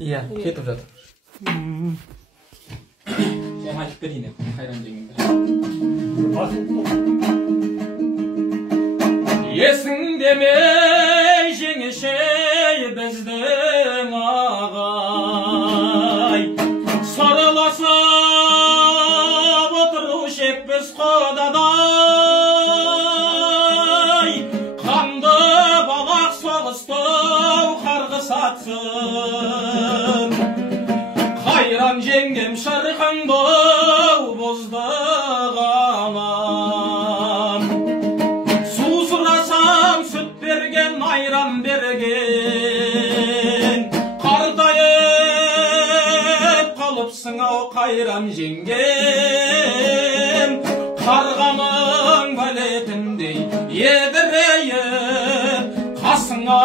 Iya, ketіп жатыр. Sen айтып берейін, қайран жеңімді. Есіңде ме жеңешей біздің ағай, сарыласып отырушы ек біз қодадай, қанды балақ соғыстау қарғысатсын. Қайран жеңгем шырқаңды боздығанам, су сұрасам сүт берген, айран берген, қартайып қалыпсың ау қайран жеңгем, қарғаның бәлетіндей едірейіп, қасыңа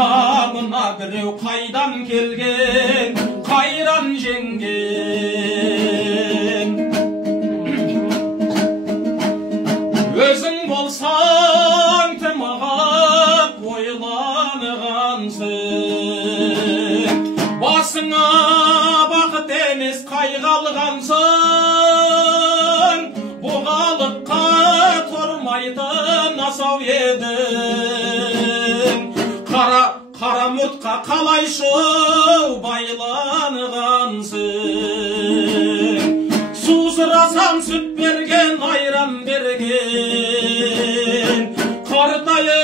мына біреу қайдан келген, қайран жеңгем. Өзің болсаң тымағап ойланғансың, басыңа бақыт емес қайғалғансың, бұғалыққа тұрмайтын асау едің, қара мұтқа қалайшы байланғансың. Су сұрасам сүт берген, айран берген, қартайып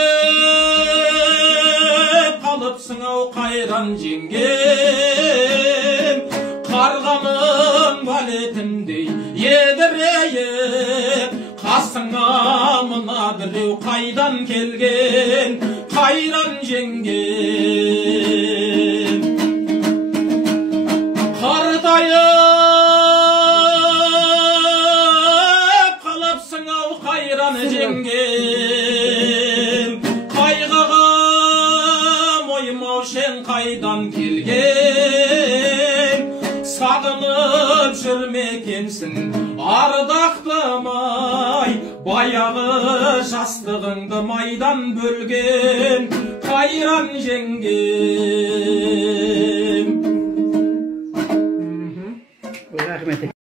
қалыпсың ау қайран жеңгем, қарғаның балетіндей едірейіп, қасыңа мына біреу қайдан келген, қайран жеңгем. Қартайып қалыпсың ау қайран жеңгем, қайғыға мойымау сен қайдан келген, сағынып жүрмекенсің ардақтымай, баяғы жастығыңды майдан бөлген, қайран жеңгем.